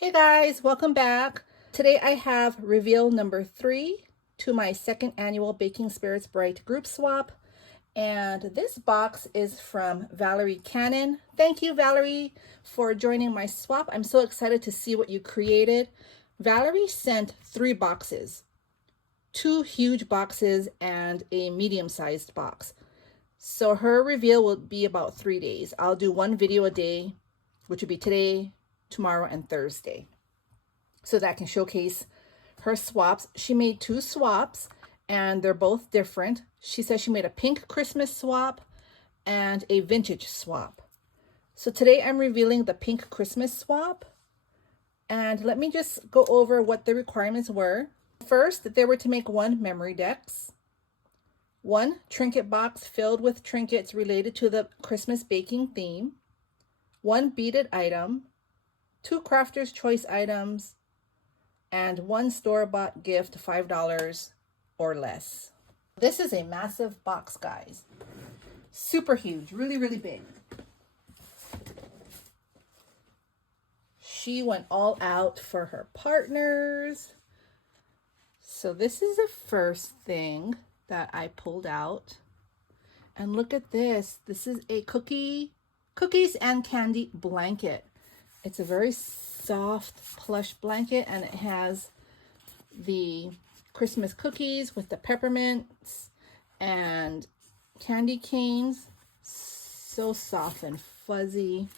Hey guys, welcome back. Today I have reveal number 3 to my second annual Baking Spirits Bright group swap. And this box is from Valerie Cannon. Thank you, Valerie, for joining my swap. I'm so excited to see what you created. Valerie sent 3 boxes, 2 huge boxes and a medium-sized box. So her reveal will be about 3 days. I'll do 1 video a day, which will be today, tomorrow, and Thursday, so that I can showcase her swaps. She made 2 swaps and they're both different. She says she made a pink Christmas swap and a vintage swap. So today I'm revealing the pink Christmas swap. And let me just go over what the requirements were. First, they were to make 1 memory decks, 1 trinket box filled with trinkets related to the Christmas baking theme, 1 beaded item, 2 crafter's choice items, and 1 store-bought gift, $5 or less. This is a massive box, guys. Super huge, really big. She went all out for her partners. So this is the first thing that I pulled out. And look at this. This is a cookies and candy blanket. It's a very soft plush blanket, and it has the Christmas cookies with the peppermints and candy canes. So soft and fuzzy.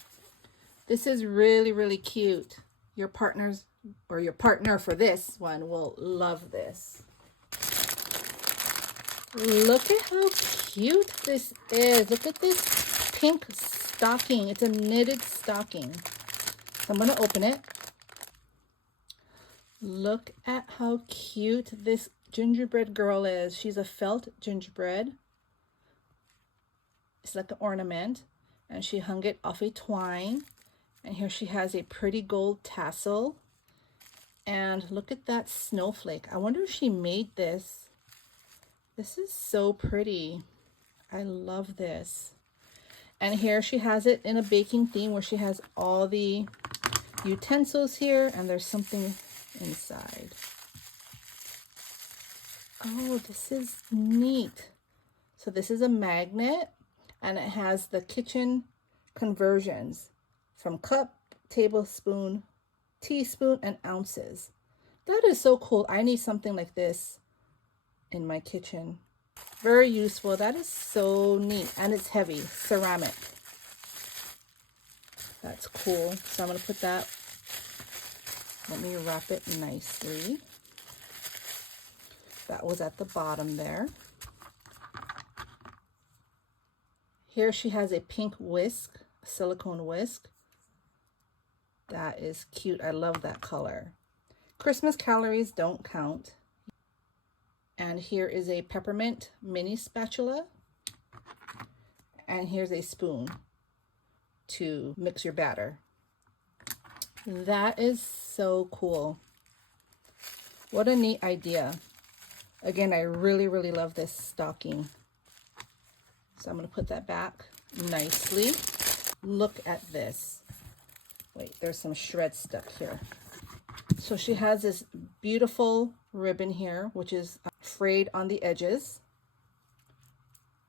This is really cute. Your partners or your partner for this one will love this. Look at how cute this is. Look at this pink stocking. It's a knitted stocking. So I'm going to open it. Look at how cute this gingerbread girl is. She's a felt gingerbread. It's like an ornament, and she hung it off a twine. And here she has a pretty gold tassel. And look at that snowflake. I wonder if she made this. This is so pretty. I love this. And here she has it in a baking theme where she has all the utensils here, and there's something inside. Oh, this is neat. So this is a magnet, and it has the kitchen conversions from cup, tablespoon, teaspoon, and ounces. That is so cool. I need something like this in my kitchen. Very useful. That is so neat. And it's heavy, ceramic. That's cool. So I'm going to put that, let me wrap it nicely. That was at the bottom there. Here she has a pink whisk, a silicone whisk. That is cute. I love that color. Christmas calories don't count. And here is a peppermint mini spatula. And here's a spoon to mix your batter. That is so cool. What a neat idea. Again, I really love this stocking. So I'm going to put that back nicely. Look at this. Wait, there's some shreds stuck here. So she has this beautiful ribbon here, which is frayed on the edges.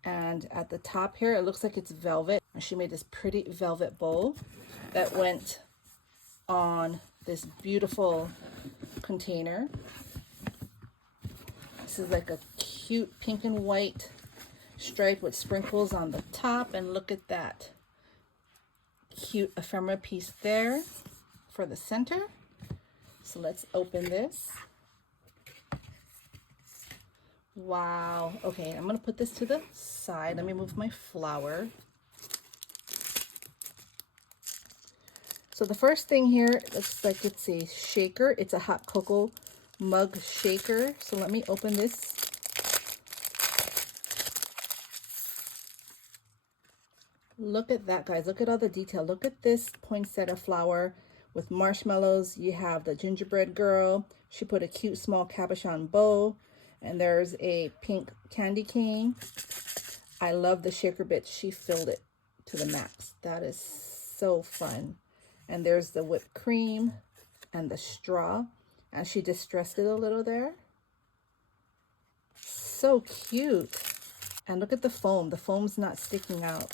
And at the top here, it looks like it's velvet. And she made this pretty velvet bow that went on this beautiful container. This is like a cute pink and white stripe with sprinkles on the top. And look at that cute ephemera piece there for the center. So let's open this. Wow. Okay, I'm going to put this to the side. Let me move my flower. So the first thing here looks like it's a shaker. It's a hot cocoa mug shaker. So let me open this. Look at that, guys. Look at all the detail. Look at this poinsettia flower with marshmallows. You have the gingerbread girl. She put a cute small cabochon bow. And there's a pink candy cane. I love the shaker bits. She filled it to the max. That is so fun. And there's the whipped cream. and the straw, and she distressed it a little there. So cute. And look at the foam. The foam's not sticking out.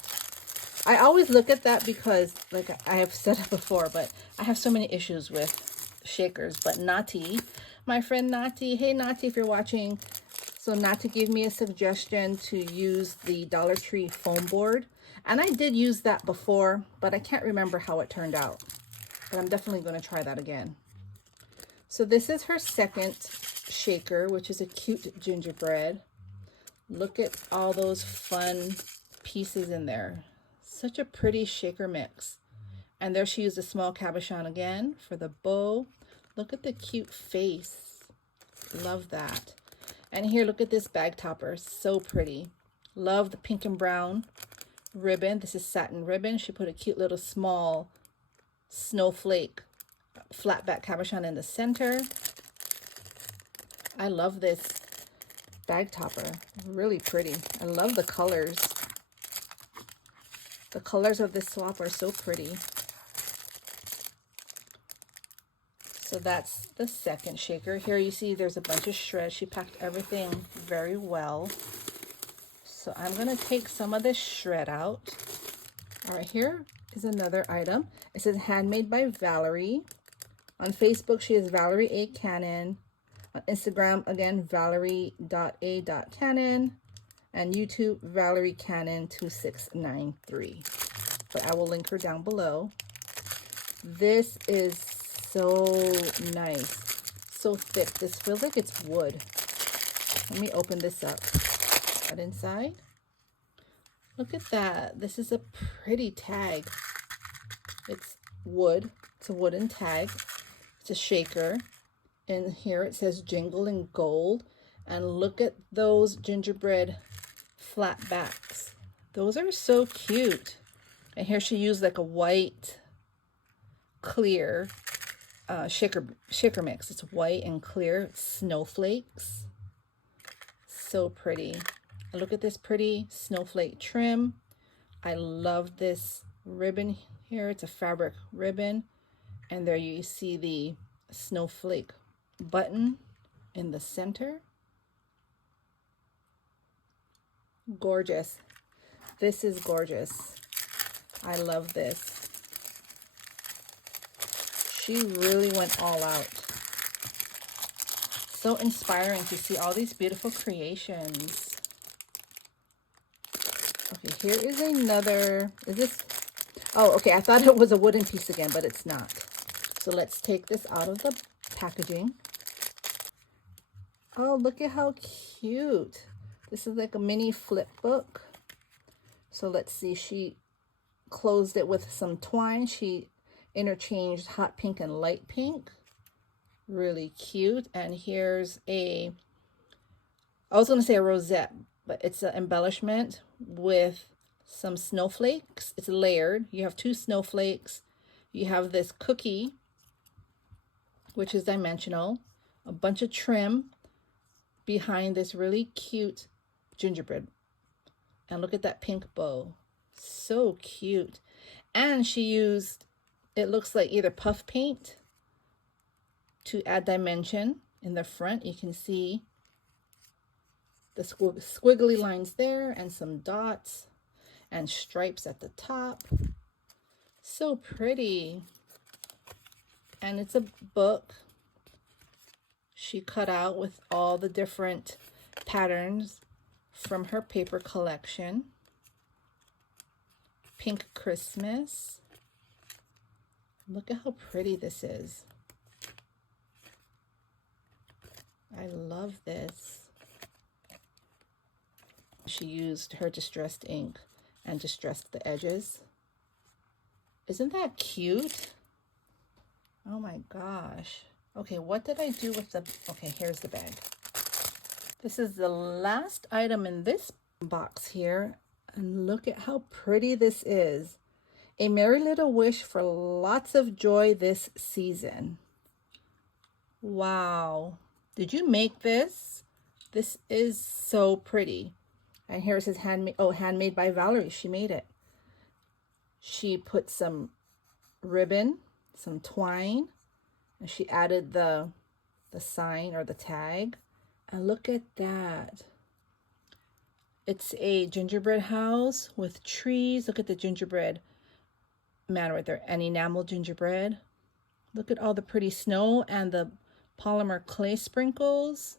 I always look at that because, like I have said it before, but I have so many issues with shakers. But Nati, my friend Nati, hey Nati, if you're watching. So Nati gave me a suggestion to use the Dollar Tree foam board. And I did use that before, but I can't remember how it turned out. But I'm definitely going to try that again. So this is her second shaker, which is a cute gingerbread. Look at all those fun pieces in there. Such a pretty shaker mix. And there she used a small cabochon again for the bow. Look at the cute face. Love that. And here, look at this bag topper. So pretty. Love the pink and brown ribbon. This is satin ribbon. She put a cute little small snowflake flat back cabochon in the center. I love this bag topper. Really pretty. I love the colors. The colors of this swap are so pretty. So that's the second shaker. Here you see there's a bunch of shreds. She packed everything very well. So I'm going to take some of this shred out. All right, here is another item. It says handmade by Valerie. On Facebook, she is Valerie A. Cannon. On Instagram, again, valerie.a.cannon. And YouTube, Valerie Cannon 2693. But I will link her down below. This is so nice. So thick. This feels like it's wood. Let me open this up. That inside. Look at that. This is a pretty tag. It's wood. It's a wooden tag. It's a shaker. And here it says jingle in gold. And look at those gingerbread flat backs. Those are so cute. And here she used like a white clear shaker mix. It's white and clear snowflakes. So pretty. And look at this pretty snowflake trim. I love this ribbon here. It's a fabric ribbon. And there you see the snowflake button in the center. Gorgeous. This is gorgeous. I love this. She really went all out. So inspiring to see all these beautiful creations. Okay, here is another. Is this? Oh, okay. I thought it was a wooden piece again, but it's not. So let's take this out of the packaging. Oh, look at how cute. This is like a mini flip book. So let's see. She closed it with some twine. She interchanged hot pink and light pink. Really cute. And here's I was going to say a rosette, but it's an embellishment with some snowflakes. It's layered. You have 2 snowflakes. You have this cookie, which is dimensional. A bunch of trim behind this really cute gingerbread. And look at that pink bow. So cute. And she used, it looks like either puff paint to add dimension in the front. You can see the squiggly lines there and some dots and stripes at the top. So pretty. And it's a book she cut out with all the different patterns from her paper collection. Pink Christmas. Look at how pretty this is. I love this. She used her distressed ink and distressed the edges. Isn't that cute? Oh my gosh. Okay, what did I do with the... Okay, here's the bag. This is the last item in this box here. And look at how pretty this is. A merry little wish for lots of joy this season. Wow. Did you make this? This is so pretty. And here it says handmade. Oh, handmade by Valerie. She made it. She put some ribbon, some twine, And she added the sign or the tag. And look at that. It's a gingerbread house with trees. Look at the gingerbread man right there. An enamel gingerbread. Look at all the pretty snow and the polymer clay sprinkles.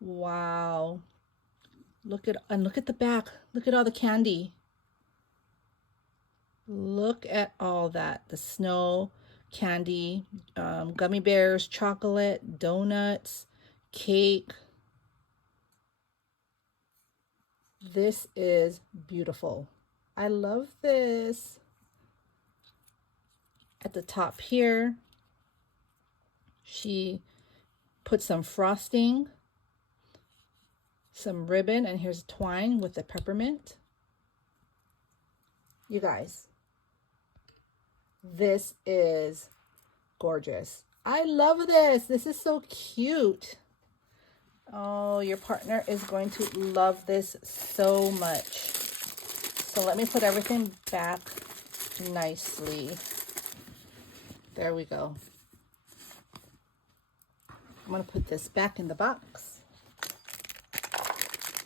Wow. Look at the back. Look at all the candy. Look at all that. The snow, candy, gummy bears, chocolate, donuts, cake. This is beautiful. I love this. At the top here, she put some frosting, some ribbon, and here's twine with the peppermint. You guys, this is gorgeous. I love this. This is so cute. Oh, your partner is going to love this so much. So let me put everything back nicely. There we go. I'm going to put this back in the box.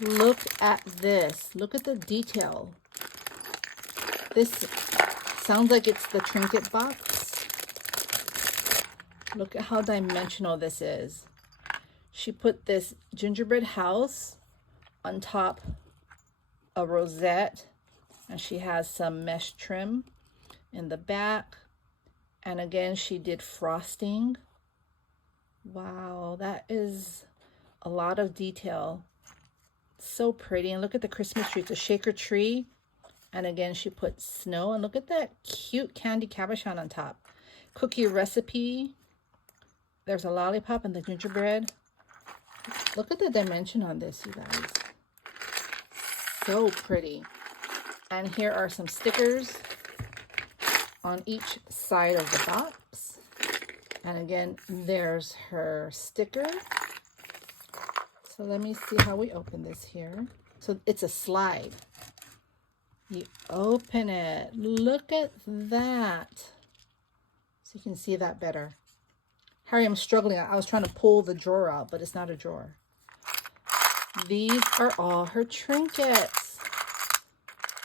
Look at this. Look at the detail. This sounds like it's the Trinket box. Look at how dimensional this is. She put this gingerbread house on top a rosette, and she has some mesh trim in the back. And again, she did frosting. Wow, that is a lot of detail. So pretty. And look at the Christmas tree. It's a shaker tree. And again, she put snow. And look at that cute candy cabochon on top. Cookie recipe. There's a lollipop and the gingerbread. Look at the dimension on this, you guys. So pretty. And here are some stickers on each side of the box. And again, there's her sticker. So let me see how we open this here. So it's a slide. You open it. Look at that. So you can see that better. Harry, I'm struggling. I was trying to pull the drawer out, but it's not a drawer. These are all her trinkets.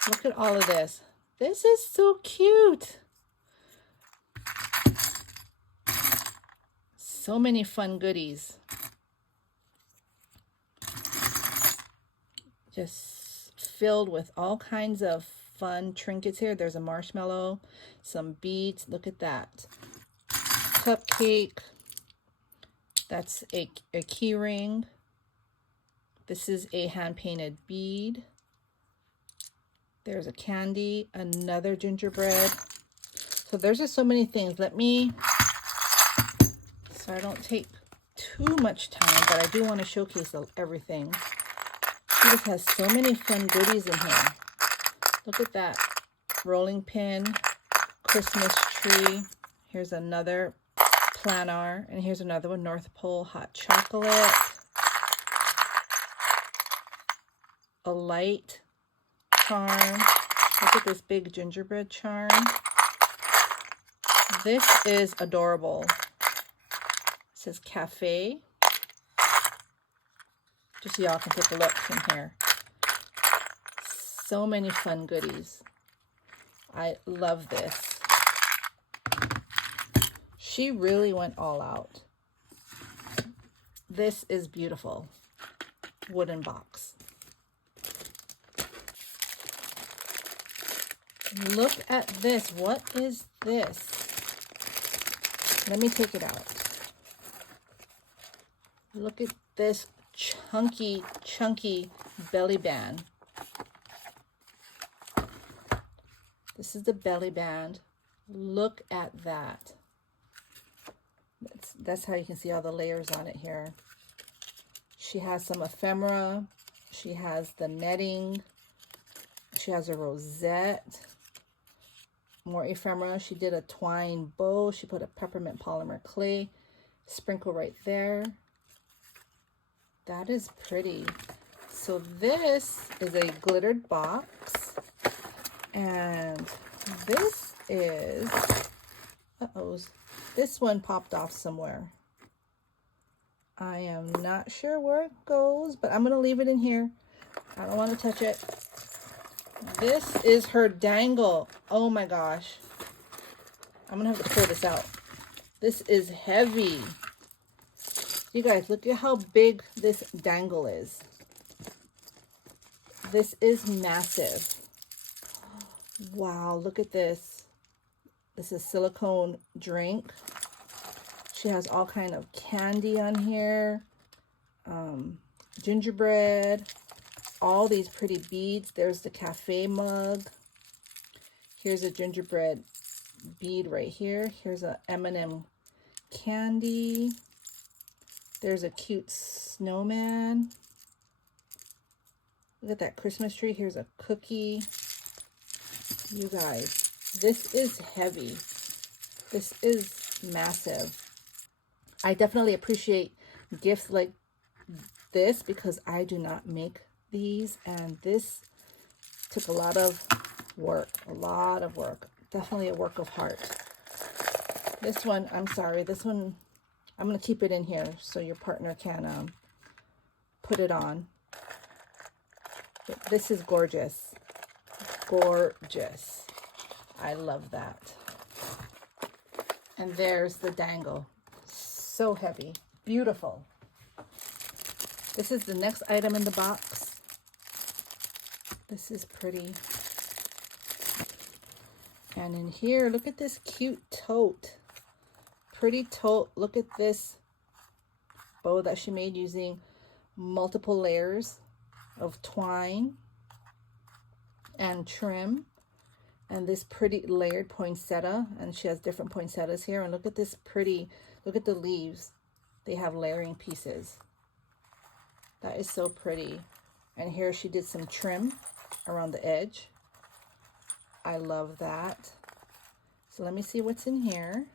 Look at all of this. This is so cute. So many fun goodies. Just filled with all kinds of fun trinkets here. There's a marshmallow, some beads. Look at that. Cupcake. That's a key ring. This is a hand-painted bead. There's a candy, another gingerbread. So there's just so many things. Let me, so I don't take too much time, but I do want to showcase everything. She just has so many fun goodies in here. Look at that. Rolling pin, Christmas tree. Here's another planar, and here's another one, North Pole hot chocolate. A light charm. Look at this big gingerbread charm. This is adorable. It says cafe. Just so y'all can take a look in here. So many fun goodies. I love this. She really went all out. This is beautiful. Wooden box. Look at this. What is this? Let me take it out. Look at this chunky belly band. This is the belly band. Look at that. That's how you can see all the layers on it here. She has some ephemera. She has the netting. She has a rosette. More ephemera. She did a twine bow. She put a peppermint polymer clay sprinkle right there. That is pretty. So this is a glittered box. And this is, This one popped off somewhere. I am not sure where it goes, but I'm going to leave it in here. I don't want to touch it. This is her dangle. Oh my gosh. I'm going to have to pull this out. This is heavy. You guys, look at how big this dangle is. This is massive. Wow, look at this. This is silicone drink. She has all kind of candy on here. Gingerbread. All these pretty beads. There's the cafe mug. Here's a gingerbread bead right here. Here's a M&M candy. There's a cute snowman. Look at that Christmas tree. Here's a cookie. You guys, this is heavy. This is massive. I definitely appreciate gifts like this because I do not make these, and this took a lot of work. Definitely a work of heart. This one, I'm sorry, this one, I'm going to keep it in here so your partner can put it on. But this is gorgeous. Gorgeous. I love that. And there's the dangle. So heavy. Beautiful. This is the next item in the box. This is pretty. And in here, look at this cute tote. Pretty tote. Look at this bow that she made using multiple layers of twine and trim. And this pretty layered poinsettia. And she has different poinsettias here. And look at this pretty, look at the leaves. They have layering pieces. That is so pretty. And here she did some trim around the edge. I love that. So let me see what's in here.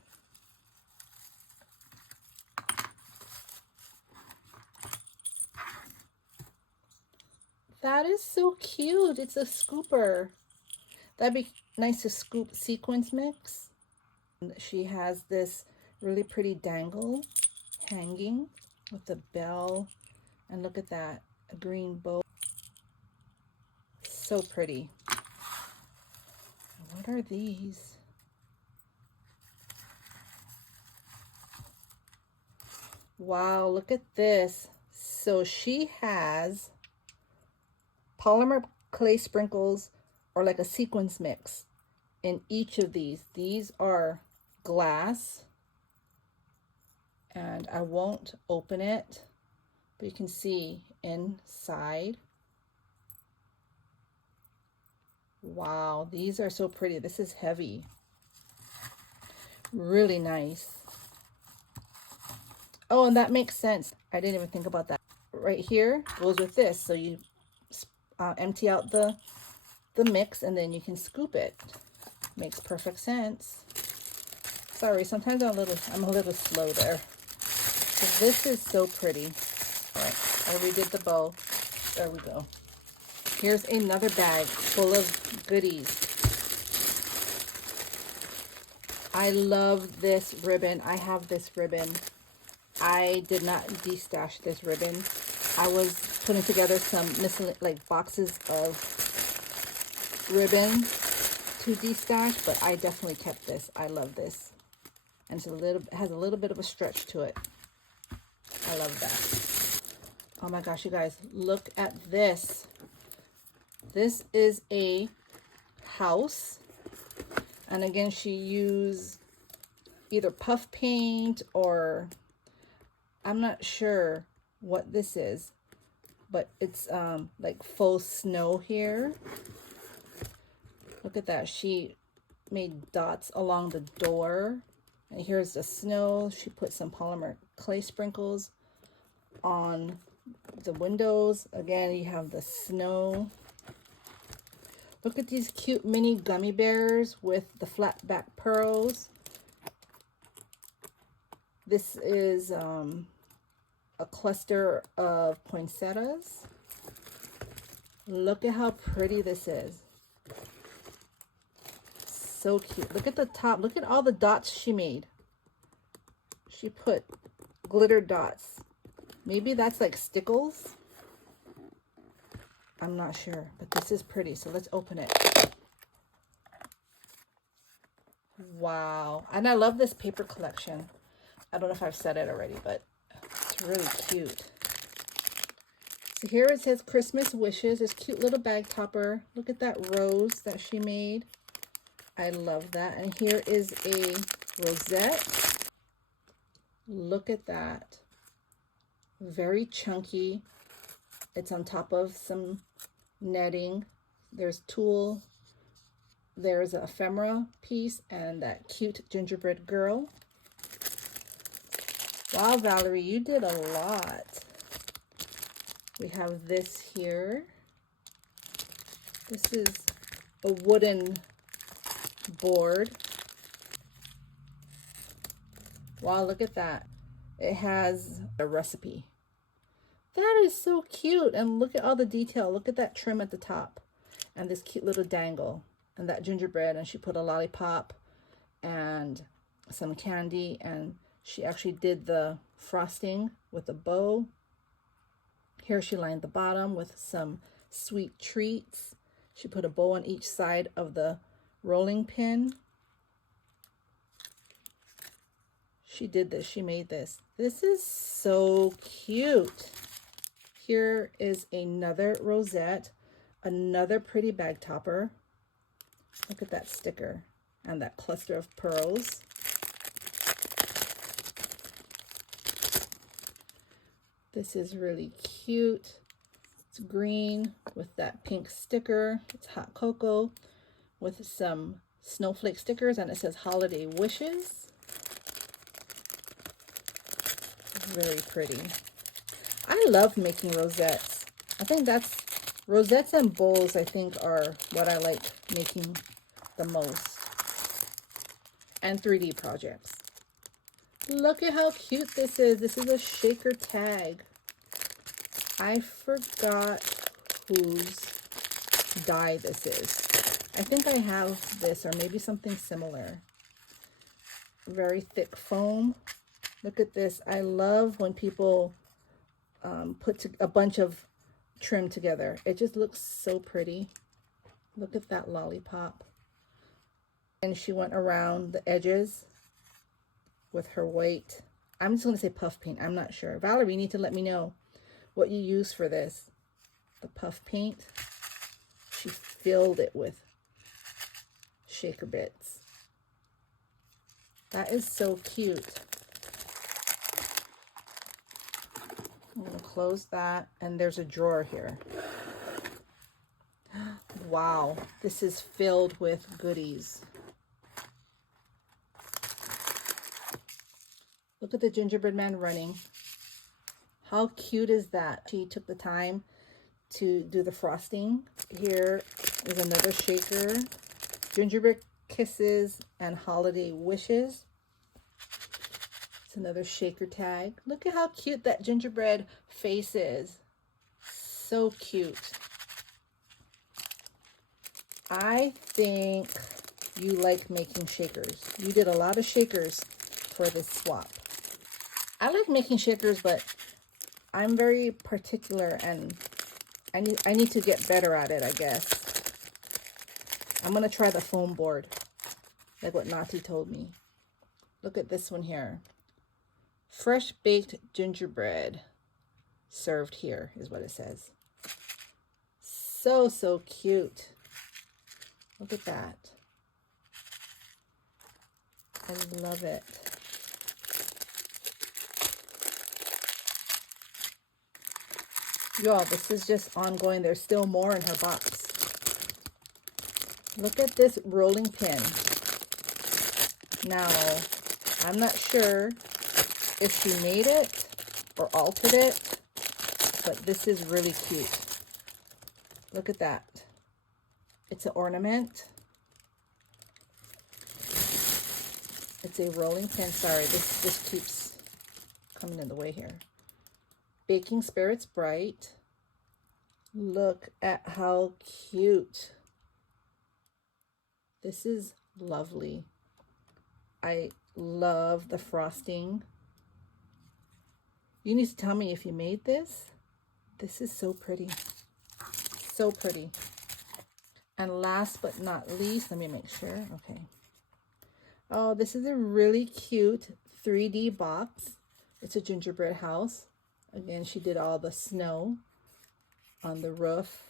That is so cute. It's a scooper. That'd be nice to scoop sequins mix. She has this really pretty dangle hanging with the bell. And look at that, a green bow. So pretty. What are these? Wow, look at this. So she has polymer clay sprinkles or like a sequins mix in each of these. These are glass, and I won't open it, but you can see inside. Wow, these are so pretty. This is heavy. Really nice. Oh, and that makes sense. I didn't even think about that. Right here goes with this. So you empty out the mix and then you can scoop it. Makes perfect sense. Sorry, sometimes I'm a little slow there. So this is so pretty. All right, I redid the bow. There we go. Here's another bag full of goodies. I love this ribbon. I have this ribbon. I did not destash this ribbon. I was putting together some like boxes of ribbon to destash, but I definitely kept this. I love this. And it's it has a little bit of a stretch to it. I love that. Oh my gosh, you guys, look at this. This is a house. And again, she used either puff paint or I'm not sure what this is, but it's like faux snow here. Look at that. She made dots along the door. And here's the snow. She put some polymer clay sprinkles on the windows. Again, you have the snow. Look at these cute mini gummy bears with the flat back pearls. This is a cluster of poinsettias. Look at how pretty this is. So cute. Look at the top. Look at all the dots she made. She put glitter dots. Maybe that's like stickles. I'm not sure, but this is pretty. So let's open it. Wow. And I love this paper collection. I don't know if I've said it already, but it's really cute. So here it says Christmas wishes. This cute little bag topper. Look at that rose that she made. I love that. And here is a rosette. Look at that. Very chunky. It's on top of some netting. There's tulle. There's an ephemera piece and that cute gingerbread girl. Wow, Valerie, you did a lot. We have this here. This is a wooden board. Wow, look at that. It has a recipe. That is so cute. And look at all the detail. Look at that trim at the top. And this cute little dangle. And that gingerbread. And she put a lollipop and some candy. And she actually did the frosting with a bow. Here she lined the bottom with some sweet treats. She put a bow on each side of the rolling pin. She did this. She made this. This is so cute. Here is another rosette, another pretty bag topper. Look at that sticker and that cluster of pearls. This is really cute. It's green with that pink sticker. It's hot cocoa with some snowflake stickers, and it says holiday wishes. Really pretty. I love making rosettes. I think that's rosettes and bowls, I think, are what I like making the most. And 3D projects. Look at how cute this is. This is a shaker tag. I forgot whose die this is. I think I have this or maybe something similar. Very thick foam. Look at this. I love when people put a bunch of trim together. It just looks so pretty. Look at that lollipop. And she went around the edges with her white. I'm just going to say puff paint. I'm not sure. Valerie, you need to let me know what you use for this. The puff paint. She filled it with shaker bits. That is so cute. I'm going to close that, and there's a drawer here. Wow, this is filled with goodies. Look at the gingerbread man running. How cute is that? She took the time to do the frosting. Here is another shaker. Gingerbread kisses and holiday wishes. It's another shaker tag. Look at how cute that gingerbread face is. So cute. I think you like making shakers. You did a lot of shakers for this swap. I like making shakers, but I'm very particular and I need to get better at it, I guess. I'm going to try the foam board, like what Nati told me. Look at this one here. Fresh baked gingerbread served here is what it says. So, so cute. Look at that. I love it. Y'all, this is just ongoing. There's still more in her box. Look at this rolling pin. Now, I'm not sure if she made it or altered it, but this is really cute. Look at that. It's an ornament. It's a rolling pin. Sorry, this just keeps coming in the way here. Baking Spirits Bright. Look at how cute. This is lovely. I love the frosting You need to tell me if you made this. This is so pretty. So pretty. And last but not least, let me make sure. Okay. Oh, this is a really cute 3D box. It's a gingerbread house. Again, she did all the snow on the roof,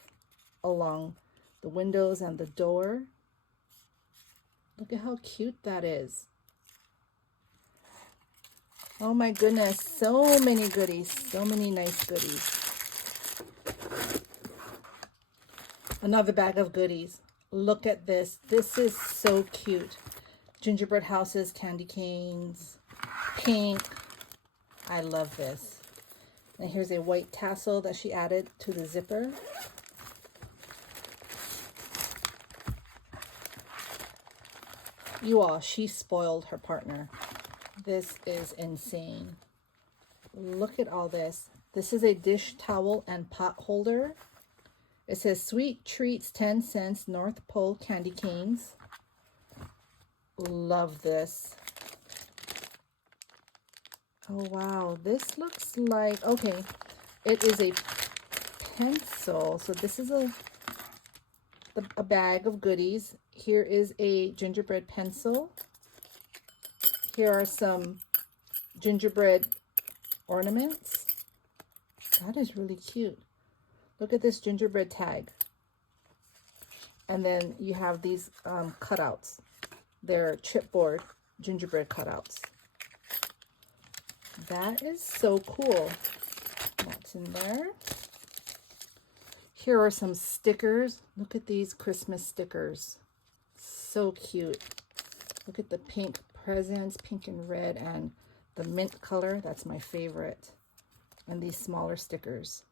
along the windows and the door. Look at how cute that is. Oh my goodness, so many goodies, so many nice goodies. Another bag of goodies. Look at this. This is so cute. Gingerbread houses, candy canes, pink. I love this. And here's a white tassel that she added to the zipper. You all, she spoiled her partner. This is insane. Look at all this. This is a dish towel and pot holder. It says Sweet Treats 10 cents North Pole candy canes. Love this. Oh wow, this looks like, okay, it is a pencil. So this is a bag of goodies. Here is a gingerbread pencil. Here are some gingerbread ornaments. That is really cute. Look at this gingerbread tag. And then you have these cutouts. They're chipboard gingerbread cutouts. That is so cool. That's in there. Here are some stickers. Look at these Christmas stickers. So cute. Look at the pink presents, pink and red, and the mint color. That's my favorite. And these smaller stickers.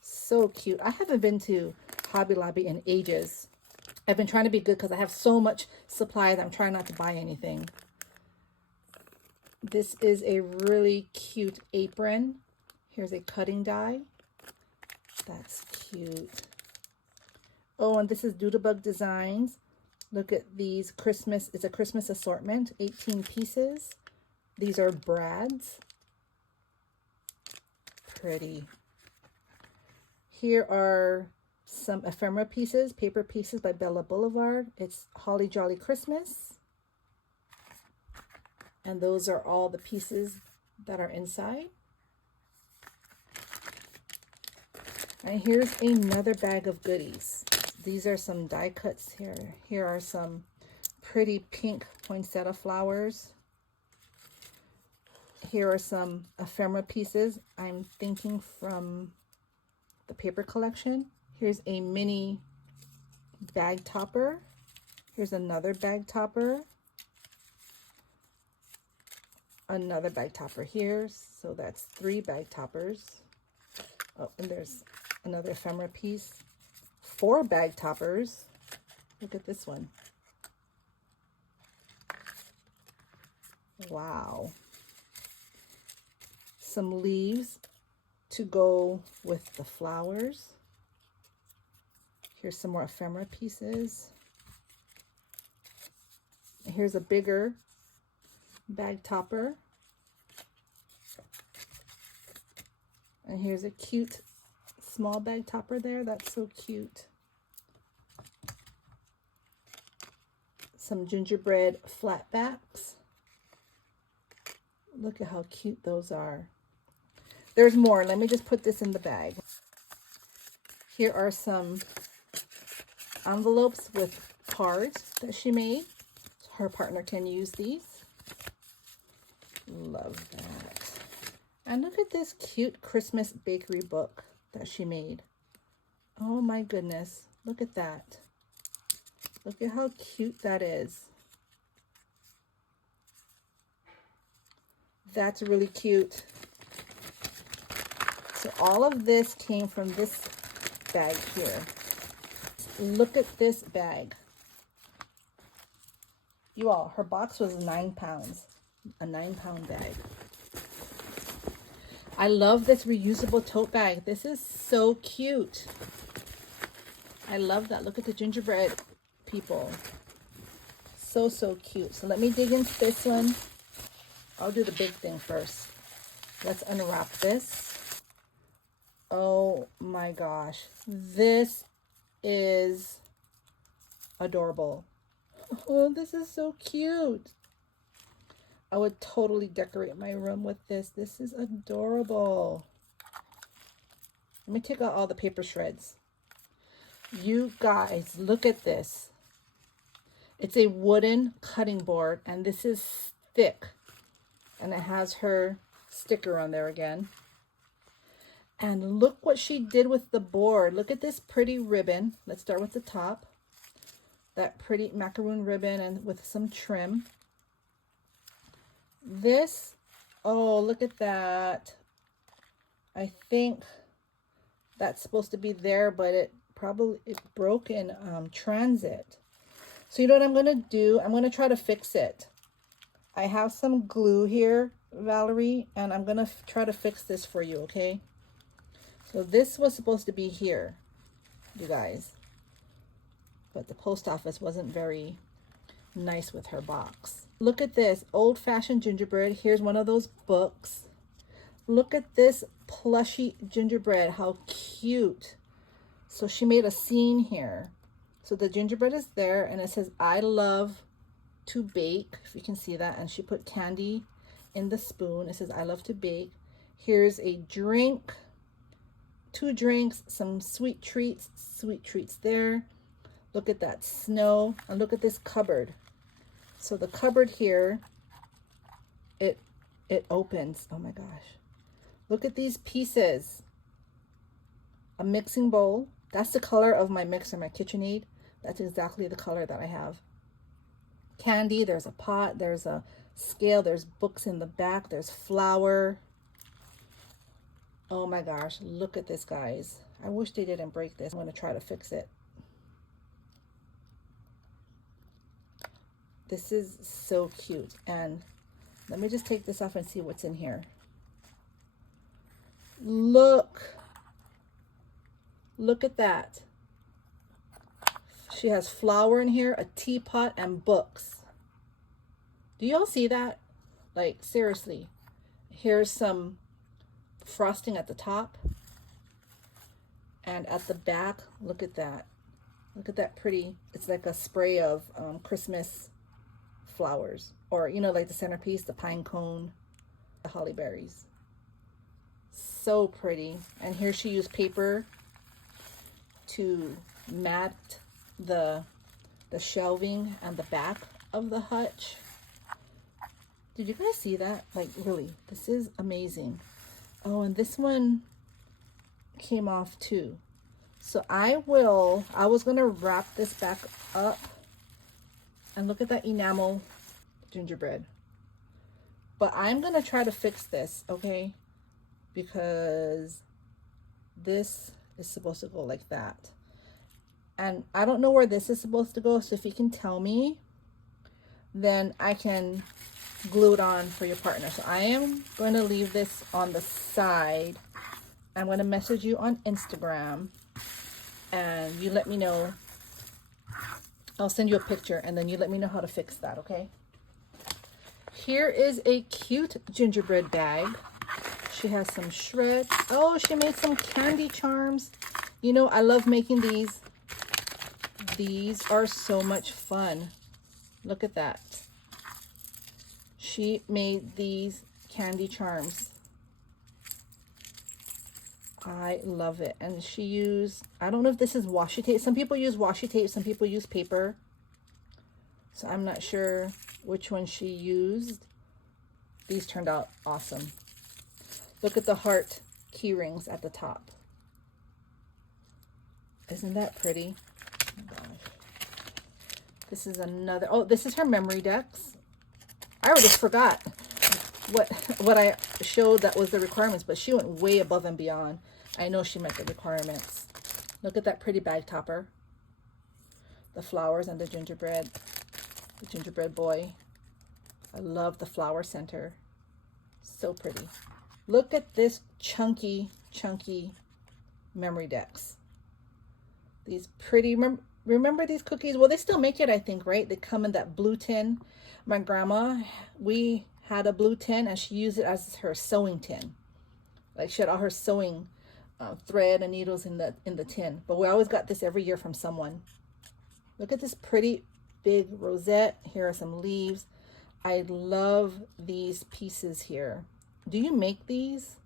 So cute. I haven't been to Hobby Lobby in ages. I've been trying to be good because I have so much supply that I'm trying not to buy anything. This is a really cute apron. Here's a cutting die. That's cute. Oh, and this is Doodlebug Designs. Look at these Christmas. It's a Christmas assortment, 18 pieces. These are brads. Pretty. Here are some ephemera pieces, paper pieces by Bella Boulevard. It's Holly Jolly Christmas. And those are all the pieces that are inside. And here's another bag of goodies. These are some die cuts here. Here are some pretty pink poinsettia flowers. Here are some ephemera pieces. I'm thinking from the paper collection. Here's a mini bag topper. Here's another bag topper. Another bag topper here. So that's 3 bag toppers. Oh, and there's another ephemera piece. 4 bag toppers. Look at this one. Wow. Some leaves to go with the flowers. Here's some more ephemera pieces. Here's a bigger bag topper. And here's a cute small bag topper there. That's so cute. Some gingerbread flat backs. Look at how cute those are. There's more. Let me just put this in the bag. Here are some envelopes with cards that she made. Her partner can use these. Love that. And look at this cute Christmas bakery book that she made. Oh my goodness. Look at that. Look at how cute that is. That's really cute. So all of this came from this bag here. Look at this bag. You all, her box was 9 pounds. A 9-pound bag. I love this reusable tote bag. This is so cute. I love that. Look at the gingerbread people. So, so cute. So let me dig into this one. I'll do the big thing first. Let's unwrap this. Oh my gosh. This is adorable. Oh, this is so cute. I would totally decorate my room with this. This is adorable. Let me take out all the paper shreds. You guys, look at this. It's a wooden cutting board, and this is thick. And it has her sticker on there again. And look what she did with the board. Look at this pretty ribbon. Let's start with the top. That pretty macaroon ribbon and with some trim. This, oh, look at that. I think that's supposed to be there, but it broke in transit. So you know what I'm going to do? I'm going to try to fix it. I have some glue here, Valerie, and I'm going to try to fix this for you, okay? So this was supposed to be here, you guys. But the post office wasn't very nice with her box. Look at this, old-fashioned gingerbread. Here's one of those books. Look at this plushy gingerbread, how cute. So she made a scene here. So the gingerbread is there, and it says, I love to bake, if you can see that. And she put candy in the spoon. It says, I love to bake. Here's a drink, 2 drinks, some sweet treats there. Look at that snow, and look at this cupboard. So the cupboard here, it opens. Oh my gosh. Look at these pieces. A mixing bowl. That's the color of my mixer, my KitchenAid. That's exactly the color that I have. Candy, there's a pot, there's a scale, there's books in the back, there's flour. Oh my gosh, look at this, guys. I wish they didn't break this. I'm going to try to fix it. This is so cute. And let me just take this off and see what's in here. Look at that. She has flour in here, a teapot, and books. Do y'all see that? Like, seriously. Here's some frosting at the top. And at the back, look at that. Look at that pretty, it's like a spray of Christmas flowers. Or, you know, like the centerpiece, the pine cone, the holly berries. So pretty. And here she used paper to mat the shelving and the back of the hutch. Did you guys see that? Like, really, this is amazing. Oh, and this one came off too. So I was gonna wrap this back up, and look at that enamel gingerbread. But I'm gonna try to fix this, okay? Because this is supposed to go like that. And I don't know where this is supposed to go, so if you can tell me, then I can glue it on for your partner. So I am going to leave this on the side. I'm going to message you on Instagram, and you let me know. I'll send you a picture, and then you let me know how to fix that, okay? Here is a cute gingerbread bag. She has some shreds. Oh, she made some candy charms. You know, I love making these. These are so much fun. Look at that. She made these candy charms. I love it. And she used, I don't know if this is washi tape. Some people use washi tape, some people use paper. So I'm not sure which one she used. These turned out awesome. Look at the heart key rings at the top. Isn't that pretty? Oh my gosh. This is another, oh, this is her memory decks. I already forgot what I showed that was the requirements, but she went way above and beyond. I know she met the requirements. Look at that pretty bag topper. The flowers and the gingerbread boy. I love the flower center. So pretty. Look at this chunky memory decks. These pretty, remember these cookies? Well, they still make it, I think, right? They come in that blue tin. My grandma, we had a blue tin and she used it as her sewing tin. Like she had all her sewing thread and needles in the tin. But we always got this every year from someone. Look at this pretty big rosette. Here are some leaves. I love these pieces here. Do you make these?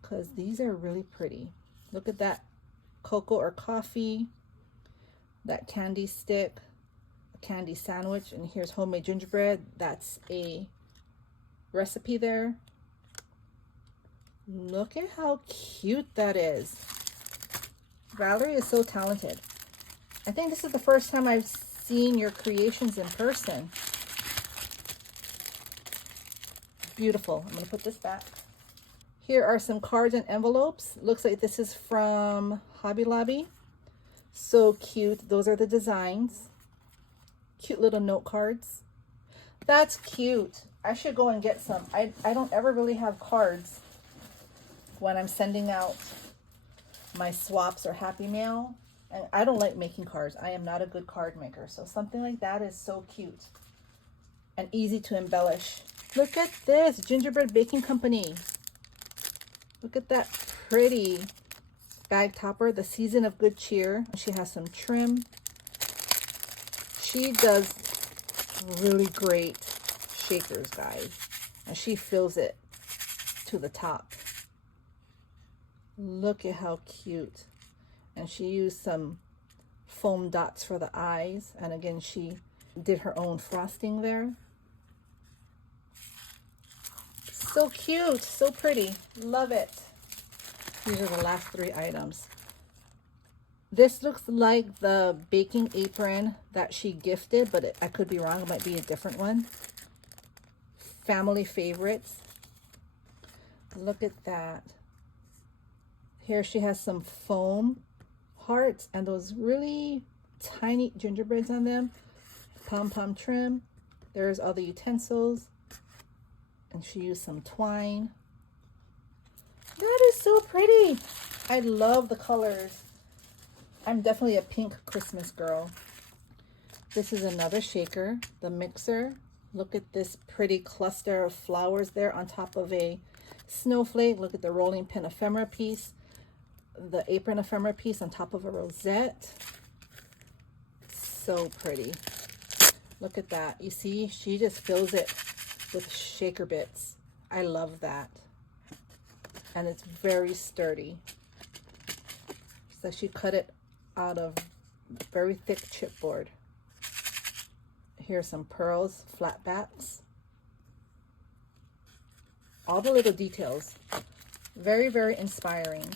Because these are really pretty. Look at that cocoa or coffee, that candy stick, a candy sandwich, and here's homemade gingerbread. That's a recipe there. Look at how cute that is. Valerie is so talented. I think this is the first time I've seen your creations in person. Beautiful. I'm going to put this back. Here are some cards and envelopes. Looks like this is from Hobby Lobby. So cute. Those are the designs. Cute little note cards. That's cute. I should go and get some. I don't ever really have cards when I'm sending out my swaps or happy mail. And I don't like making cards. I am not a good card maker. So something like that is so cute and easy to embellish. Look at this, Gingerbread Baking Company. Look at that pretty bag topper, the Season of Good Cheer. She has some trim. She does really great shakers, guys. And she fills it to the top. Look at how cute. And she used some foam dots for the eyes. And again, she did her own frosting there. So cute, so pretty. Love it. These are the last 3 items. This looks like the baking apron that she gifted, but I could be wrong. It might be a different one. Family favorites. Look at that. Here she has some foam hearts and those really tiny gingerbreads on them. Pom-pom trim. There's all the utensils. And she used some twine. That is so pretty. I love the colors. I'm definitely a pink Christmas girl. This is another shaker, the mixer. Look at this pretty cluster of flowers there on top of a snowflake. Look at the rolling pin ephemera piece, the apron ephemera piece on top of a rosette. So pretty. Look at that. You see, she just fills it with shaker bits. I love that. And it's very sturdy. So she cut it out of very thick chipboard. Here's some pearls, flat backs. All the little details. Very, very inspiring.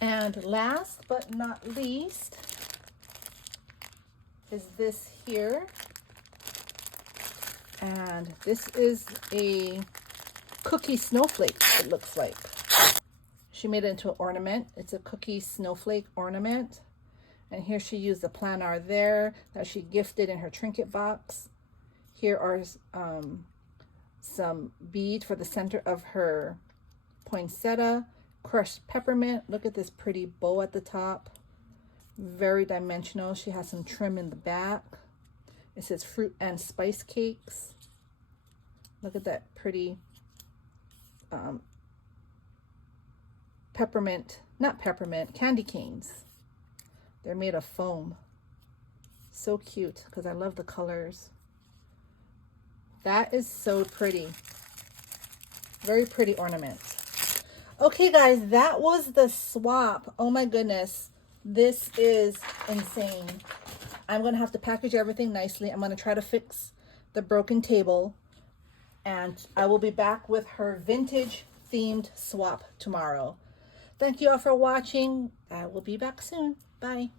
And last but not least is this here. And this is a cookie snowflake, it looks like. She made it into an ornament. It's a cookie snowflake ornament. And here she used the planar there that she gifted in her Trinket box. Here are some bead for the center of her poinsettia. Crushed peppermint. Look at this pretty bow at the top. Very dimensional. She has some trim in the back. It says fruit and spice cakes. Look at that pretty peppermint, not peppermint, candy canes. They're made of foam. So cute because I love the colors. That is so pretty. Very pretty ornament. Okay guys, that was the swap. Oh my goodness. This is insane. I'm going to have to package everything nicely. I'm going to try to fix the broken table. And I will be back with her vintage themed swap tomorrow. Thank you all for watching. I will be back soon. Bye.